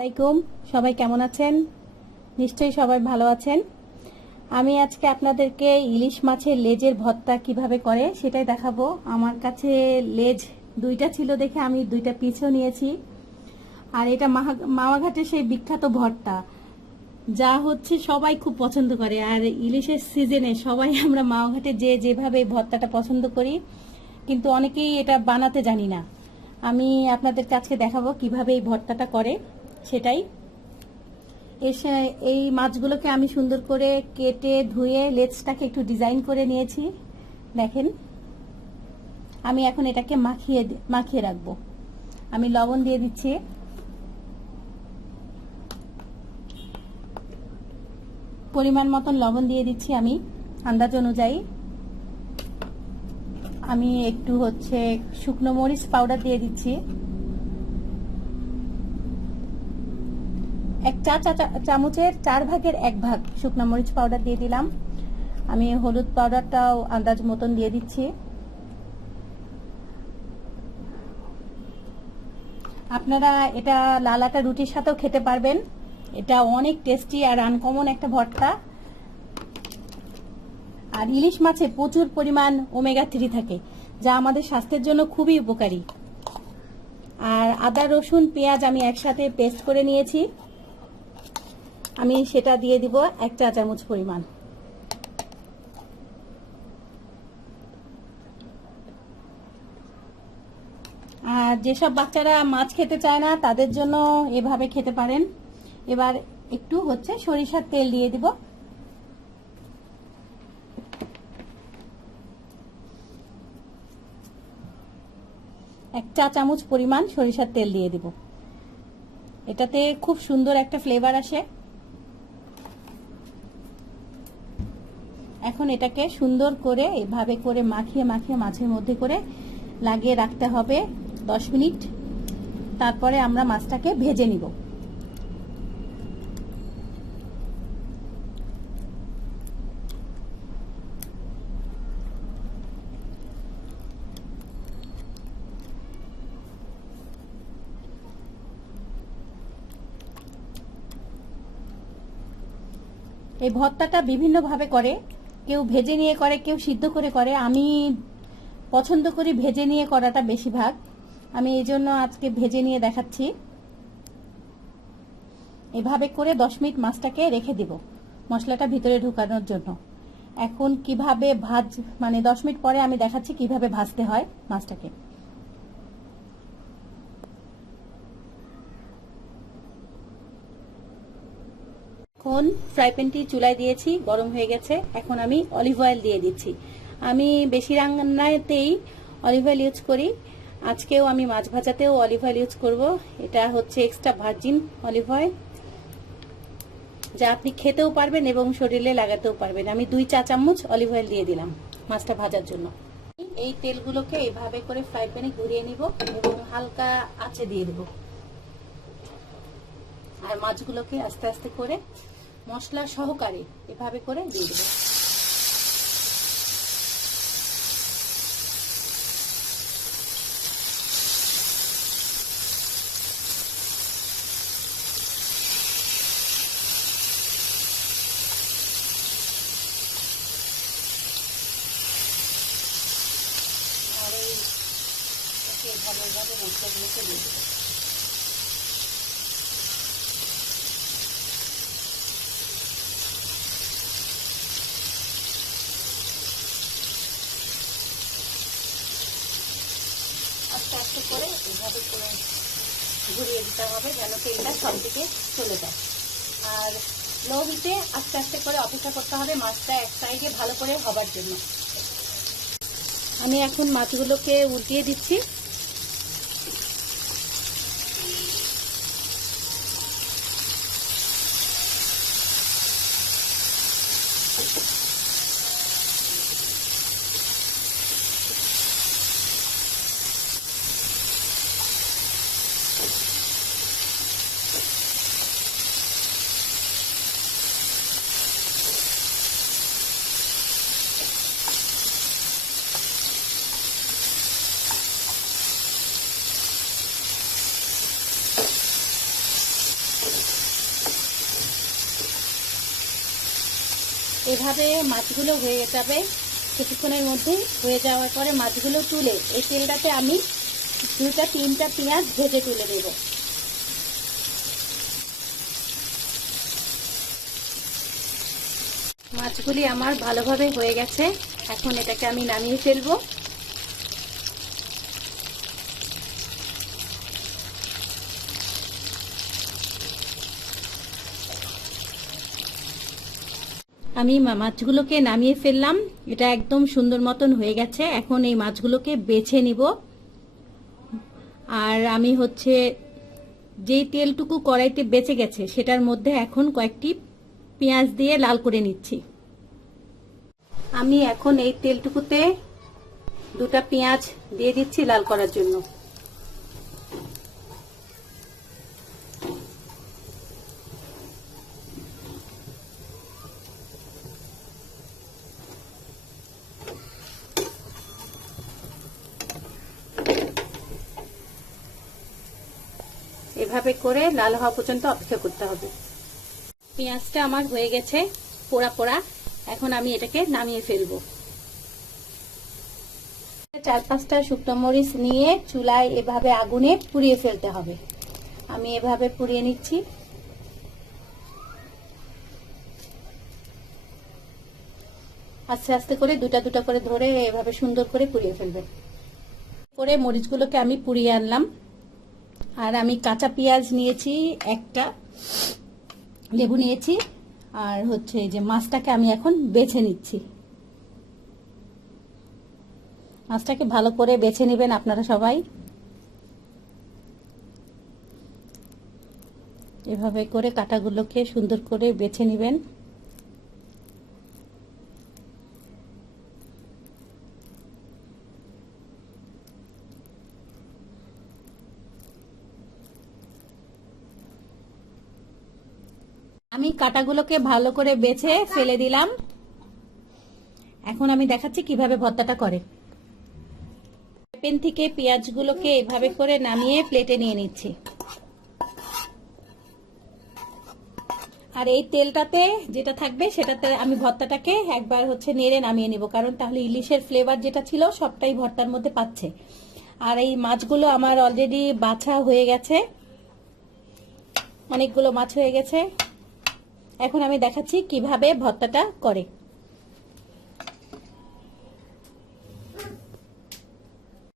আলাইকুম। সবাই কেমন আছেন? নিশ্চয়ই সবাই ভালো আছেন। আমি আজকে আপনাদেরকে ইলিশ মাছের লেজের ভর্তা কীভাবে করে সেটাই দেখাবো। আমার কাছে লেজ দুইটা ছিল দেখে আমি দুইটা পিছও নিয়েছি। আর এটা মাওয়াঘাটের সেই বিখ্যাত ভর্তা। যা হচ্ছে সবাই খুব পছন্দ করে। আর ইলিশের সিজনে সবাই আমরা মাওয়াঘাটে যে যেভাবে ভর্তাটা পছন্দ করি, কিন্তু অনেকেই এটা বানাতে জানি না। আমি আপনাদের কাছে দেখাবো কীভাবে এই ভর্তাটা করে। সেটাই। এসে এই মাছগুলোকে আমি সুন্দর করে কেটে ধুয়ে লেজটাকে একটু ডিজাইন করে নিয়েছি। দেখেন, আমি এখন এটাকে মাখিয়ে মাখিয়ে রাখব। আমি লবণ দিয়ে দিচ্ছি। পরিমাণ মতন লবণ দিয়ে দিচ্ছি আমি আন্দাজ অনুযায়ী। আমি একটু হচ্ছে শুকনো মরিচ পাউডার দিয়ে দিচ্ছি। এক চা চা চামচের চার ভাগের এক ভাগ শুকনো মরিচ পাউডার দিয়ে দিলাম। আমি হলুদ পাউডারটাও আন্দাজ মতন দিয়ে দিচ্ছি। আপনারা এটা লালাটা রুটির সাথেও খেতে পারবেন। এটা অনেক টেস্টি আর আনকমন একটা ভর্তা। আর ইলিশ মাছে প্রচুর পরিমাণ ওমেগা থ্রি থাকে, যা আমাদের স্বাস্থ্যের জন্য খুবই উপকারী। আর আদা, রসুন, পেঁয়াজ আমি একসাথে পেস্ট করে নিয়েছি। আমি সেটা দিয়ে দিব এক চা চামচ পরিমাণ। আর যেসব বাচ্চারা মাছ খেতে চায় না, তাদের জন্য এভাবে খেতে পারেন। এবার একটু হচ্ছে সরিষার তেল দিয়ে দিব। এক চা চামচ পরিমাণ সরিষার তেল দিয়ে দিব। এটাতে খুব সুন্দর একটা ফ্লেভার আসে। এখন এটাকে সুন্দর করে এভাবে করে মাখিয়ে মাখিয়ে মাছের মধ্যে করে লাগিয়ে রাখতে হবে দশ মিনিট। তারপরে আমরা মাছটাকে ভেজে নিব। এই ভর্তাটা বিভিন্নভাবে করে। কেউ ভেজে নিয়ে করে, কেউ সিদ্ধ করে করে। আমি পছন্দ করি ভেজে নিয়ে করাটা বেশিরভাগ। আমি এই জন্য আজকে ভেজে নিয়ে দেখাচ্ছি। এভাবে করে দশ মিনিট মাছটাকে রেখে দিব মশলাটা ভিতরে ঢুকানোর জন্য। এখন কীভাবে ভাজ মানে দশ মিনিট পরে আমি দেখাচ্ছি কীভাবে ভাজতে হয় মাছটাকে। এখন ফ্রাই প্যানটি চুলায় দিয়েছি, গরম হয়ে গেছে। এখন আমি অলিভ অয়েল দিয়ে দিচ্ছি। আমি বেশি রান্নাতেই অলিভ অয়েল ইউজ করি। আজকেও আমি মাছ ভাজাতেও অলিভ অয়েল ইউজ করব। এটা হচ্ছে এক্সট্রা ভার্জিন অলিভ অয়েল যা আপনি খেতেও পারবেন এবং শরীরে লাগাতেও পারবেন। আমি দুই চা চামচ অলিভ অয়েল দিয়ে দিলাম মাছটা ভাজার জন্য। এই তেলগুলোকে এইভাবে করে ফ্রাই প্যানে ঘুরিয়ে নিব এবং হালকা আঁচে দিয়ে দেব। আর মাছগুলোকে আস্তে আস্তে করে মশলা সহকারে এভাবে করে দিয়ে দেবো। আর মশলাগুলোকে দিয়ে দেবো আস্তে আস্তে করে এভাবে করে ঘুরিয়ে দিতে হবে যেন তেলটা সব দিকে চলে যায়। আর লো হিটে আস্তে আস্তে করে অপেক্ষা করতে হবে মাছটা এক সাইডে ভালো করে হবার জন্য। আমি এখন মাছগুলোকে উল্টিয়ে দিচ্ছি। এভাবে মাছগুলো হয়ে যাবে। কিছুক্ষণের মধ্যে হয়ে যাওয়ার পরে মাছগুলো তুলে এই তেলটাতে আমি দুটা তিনটা পেঁয়াজ ভেজে তুলে দেব মাছগুলি আমার ভালোভাবে হয়ে গেছে। এখন এটাকে আমি নামিয়ে ফেলব। আমি মাছগুলোকে নামিয়ে ফেললাম। এটা একদম সুন্দর মতন হয়ে গেছে। এখন এই মাছগুলোকে বেছে নিব। আর আমি হচ্ছে যেই তেলটুকু কড়াইতে বেঁচে গেছে, সেটার মধ্যে এখন কয়েকটি পেঁয়াজ দিয়ে লাল করে নিচ্ছি। আমি এখন এই তেলটুকুতে দুটা পেঁয়াজ দিয়ে দিচ্ছি লাল করার জন্য। এভাবে করে লাল হওয়া পর্যন্ত অপেক্ষা করতে হবে। পেঁয়াজটা আমার হয়ে গেছে, পোড়া পোড়া। এখন আমি এটাকে নামিয়ে ফেলব। চার পাঁচটা শুকনো মরিচ নিয়ে চুলায় এভাবে আগুনে পুড়িয়ে ফেলতে হবে। আমি এভাবে পুড়িয়ে নিচ্ছি। আস্তে আস্তে করে দুটা দুটা করে ধরে এভাবে সুন্দর করে পুড়িয়ে ফেলবেন করে মরিচগুলোকে আমি পুড়িয়ে আনলাম। আর আমি কাঁচা পেঁয়াজ নিয়েছি, একটা লেবু নিয়েছি, আর হচ্ছে এই যে মাছটাকে আমি এখন বেছে নিচ্ছি। মাছটাকে ভালো করে বেছে নেবেন আপনারা সবাই। এভাবে করে কাটাগুলোকে সুন্দর করে বেছে নেবেন আমি কাটাগুলোকে ভালো করে বেছে ফেলে দিলাম। এখন আমি দেখাচ্ছি কীভাবে ভর্তাটা করে। পেন থেকে পেঁয়াজগুলোকে এভাবে করে নামিয়ে প্লেটে নিয়ে নিচ্ছি। আর এই তেলটাতে যেটা থাকবে সেটাতে আমি ভর্তাটাকে একবার হচ্ছে নেড়ে নামিয়ে নিব, কারণ তাহলে ইলিশের ফ্লেভার যেটা ছিল সবটাই ভর্তার মধ্যে পাচ্ছে। আর এই মাছগুলো আমার অলরেডি বাছা হয়ে গেছে। অনেকগুলো মাছ হয়ে গেছে। এখন আমি দেখাচ্ছি কীভাবে ভর্তাটা করে।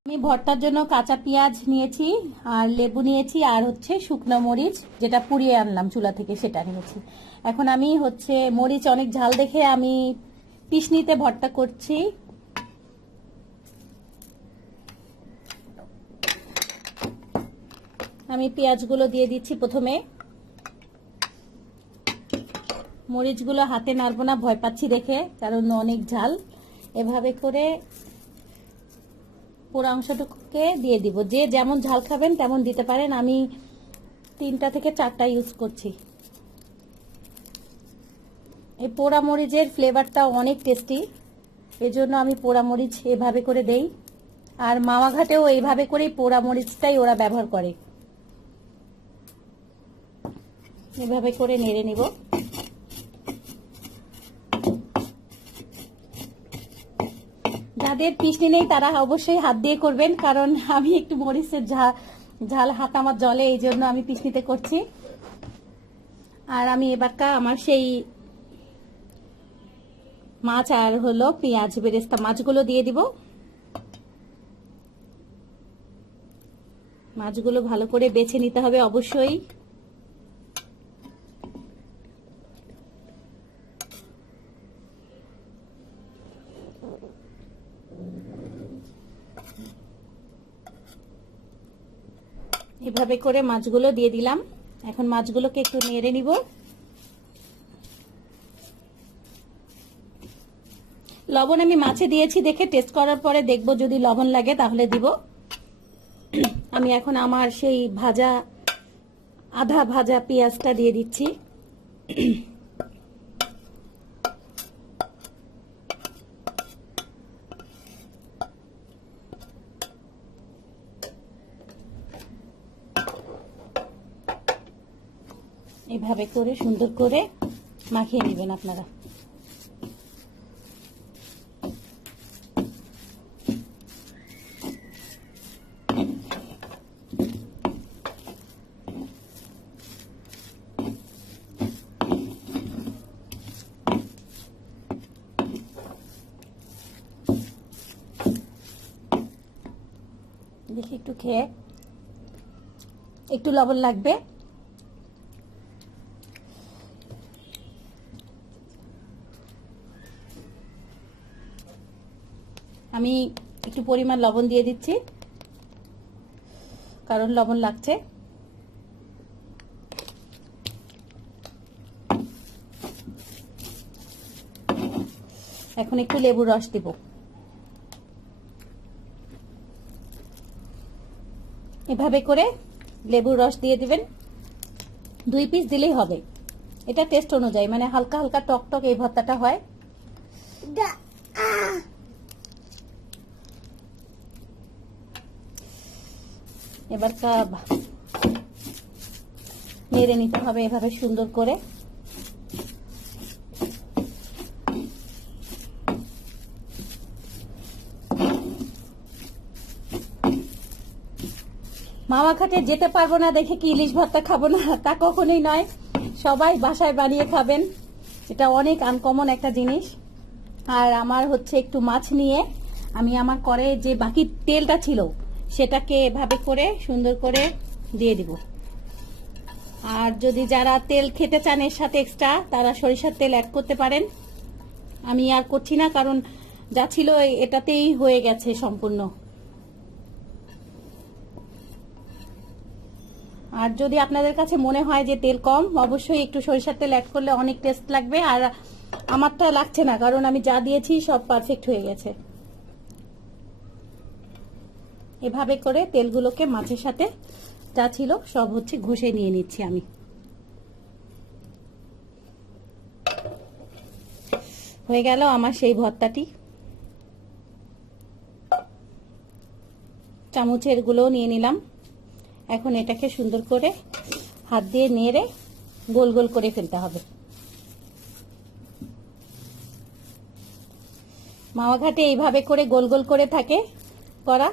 আমি ভর্তার জন্য কাঁচা পেঁয়াজ নিয়েছি, আর লেবু নিয়েছি, আর হচ্ছে শুকনো মরিচ, যেটা পুড়িয়ে আনলাম চুলা থেকে, সেটা নিয়েছি। এখন আমি হচ্ছে মরিচ অনেক ঝাল দেখে আমি পিসনিতে ভর্তা করছি। আমি পেঁয়াজগুলো দিয়ে দিচ্ছি প্রথমে। মরিচগুলো হাতে নাড়বো না, ভয় পাচ্ছি দেখে, কারণ অনেক ঝাল। এভাবে করে পুরো অংশটুকুকে দিয়ে দিব। যে যেমন ঝাল খাবেন তেমন দিতে পারেন। আমি তিনটা থেকে চারটা ইউজ করছি। এই পোড়া মরিচের ফ্লেভারটা অনেক টেস্টি এজন্য আমি পোড়া মরিচ এভাবে করে দেই। আর মাওয়া ঘাটেও এইভাবে করেই পোড়া মরিচটাই ওরা ব্যবহার করে। এভাবে করে নেড়ে নিব। যাদের পিসনি নেই তারা অবশ্যই হাত দিয়ে করবেন, কারণ আমি একটু মরিচের ঝাল হাত আমার জলে এই জন্য আমি পিসনিতে করছি। আর আমি এবারটা আমার সেই মাছ আর হলো পেঁয়াজ বেরেস্তা মাছগুলো দিয়ে দিব। মাছগুলো ভালো করে বেছে নিতে হবে অবশ্যই। এভাবে করে মাছগুলো দিয়ে দিলাম। এখন মাছগুলোকে একটু নেড়ে নিব। লবণ আমি মাছে দিয়েছি, দেখে টেস্ট করার পরে দেখব যদি লবণ লাগে তাহলে দিব। আমি এখন আমার সেই ভাজা, আধা ভাজা পেঁয়াজটা দিয়ে দিচ্ছি। এভাবে করে সুন্দর করে মাখিয়ে নেবেন আপনারা। দেখি একটু খেয়ে। একটু লবণ লাগবে। আমি একটু পরিমাণ লবণ দিয়ে দিচ্ছি। কারণ লবণ লাগছে। এখন একটু লেবুর রস দিব। এভাবে করে লেবুর রস দিয়ে দিবেন। দুই পিস দিলেই হবে। এটা টেস্ট অনুযায়ী মানে হালকা হালকা টক টক এই ভর্তাটা হয়। এবার কা- নেড়ে নিতে হবে এভাবে সুন্দর করে। মামা খাটে যেতে পারব না দেখে কি ইলিশ ভর্তা খাব না, তা কখনোই নয়। সবাই বাসায় বানিয়ে খাবেন, এটা অনেক আনকমন একটা জিনিস। আর আমার হচ্ছে একটু মাছ নিয়ে, আমি আমার করে যে বাকি তেলটা ছিল সেটাকে এভাবে করে সুন্দর করে দিয়ে দিব। আর যদি যারা তেল খেতে চান এর সাথে এক্সট্রা তারা সরিষার তেল অ্যাড করতে পারেন। আমি আর করছি না, কারণ যা ছিল এটাতেই হয়ে গেছে সম্পূর্ণ। আর যদি আপনাদের কাছে মনে হয় যে তেল কম, অবশ্যই একটু সরিষার তেল অ্যাড করলে অনেক টেস্ট লাগবে। আর আমারটা লাগছে না, কারণ আমি যা দিয়েছি সব পারফেক্ট হয়ে গেছে। এভাবে করে তেলগুলোকে মাছের সাথে যা ছিল সব হচ্ছে ঘষে নিয়ে নিচ্ছি আমি। হয়ে গেল আমার সেই ভর্তাটি। চামচের গুলোও নিয়ে নিলাম। এখন এটাকে সুন্দর করে হাত দিয়ে নেড়ে গোল গোল করে ফেলতে হবে। মাওয়া ঘাটে এইভাবে করে গোল গোল করে থাকে করা।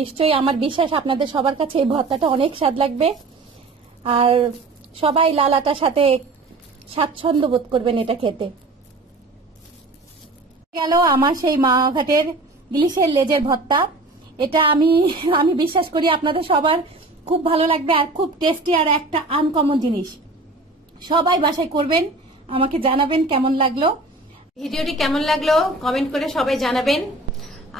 নিশ্চয়ই আমার বিশ্বাস আপনাদের সবার কাছে এই ভর্তাটা অনেক স্বাদ লাগবে। আর সবাই লাল আটার সাথে স্বাচ্ছন্দ্য বোধ করবেন এটা খেতে। গেল আমার সেই মাঘাটের ইলিশের লেজের ভর্তা। এটা আমি আমি বিশ্বাস করি আপনাদের সবার খুব ভালো লাগবে আর খুব টেস্টি আর একটা আনকমন জিনিস। সবাই বাসায় করবেন, আমাকে জানাবেন কেমন লাগল। ভিডিওটি কেমন লাগল, কমেন্ট করে সবাই জানাবেন।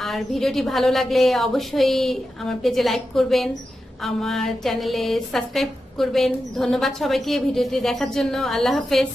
আর ভিডিওটি ভালো লাগলে অবশ্যই আমার পেজে লাইক করবেন, আমার চ্যানেলে সাবস্ক্রাইব করবেন। ধন্যবাদ সবাইকে ভিডিওটি দেখার জন্য। আল্লাহ হাফেজ।